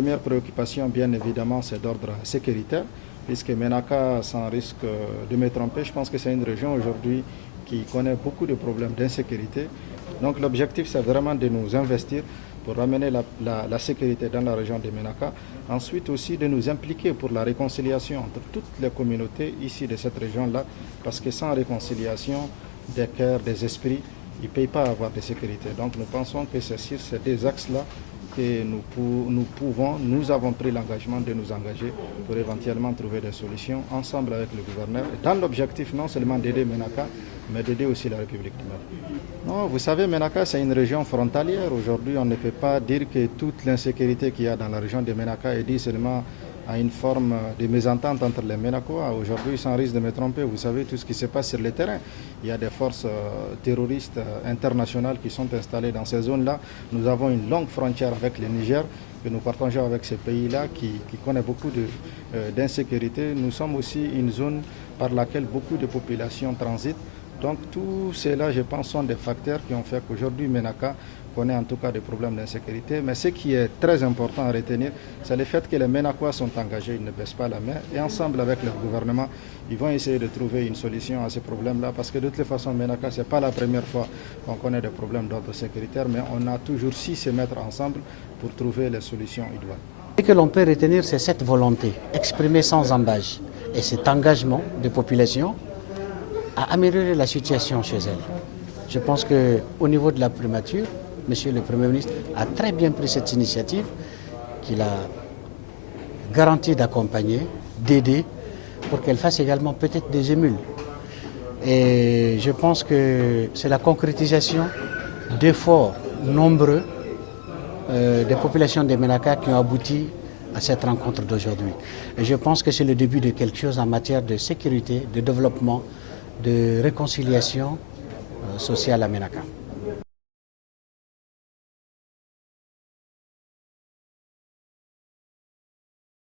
première préoccupation, bien évidemment, c'est d'ordre sécuritaire, puisque Ménaka, sans risque de me tromper, je pense que c'est une région aujourd'hui qui connaît beaucoup de problèmes d'insécurité. Donc l'objectif, c'est vraiment de nous investir pour ramener la sécurité dans la région de Ménaka. Ensuite aussi de nous impliquer pour la réconciliation entre toutes les communautés ici de cette région-là, parce que sans réconciliation des cœurs, des esprits, il ne peut pas avoir de sécurité. Donc nous pensons que c'est sur ces deux axes-là que nous avons pris l'engagement de nous engager pour éventuellement trouver des solutions ensemble avec le gouverneur, dans l'objectif non seulement d'aider Ménaka, mais d'aider aussi la République du Mali. Non, vous savez, Ménaka, c'est une région frontalière. Aujourd'hui, on ne peut pas dire que toute l'insécurité qu'il y a dans la région de Ménaka est due seulement à une forme de mésentente entre les Ménakois. Aujourd'hui, sans risque de me tromper, vous savez tout ce qui se passe sur le terrain. Il y a des forces terroristes internationales qui sont installées dans ces zones-là. Nous avons une longue frontière avec le Niger que nous partageons avec ces pays-là qui connaît beaucoup d'insécurité. Nous sommes aussi une zone par laquelle beaucoup de populations transitent. Donc tout cela, je pense, sont des facteurs qui ont fait qu'aujourd'hui Ménaka connaît en tout cas des problèmes d'insécurité. Mais ce qui est très important à retenir, c'est le fait que les Ménakois sont engagés, ils ne baissent pas la main. Et ensemble avec leur gouvernement, ils vont essayer de trouver une solution à ces problèmes-là. Parce que de toute façon, Ménaka, ce n'est pas la première fois qu'on connaît des problèmes d'ordre sécuritaire, mais on a toujours su se mettre ensemble pour trouver les solutions idoines. Ce que l'on peut retenir, c'est cette volonté exprimée sans embâche et cet engagement des populations à améliorer la situation chez elles. Je pense qu'au niveau de la primature, Monsieur le Premier ministre a très bien pris cette initiative qu'il a garanti d'accompagner, d'aider, pour qu'elle fasse également peut-être des émules. Et je pense que c'est la concrétisation d'efforts nombreux des populations de Ménaka qui ont abouti à cette rencontre d'aujourd'hui. Et je pense que c'est le début de quelque chose en matière de sécurité, de développement, de réconciliation sociale à Ménaka.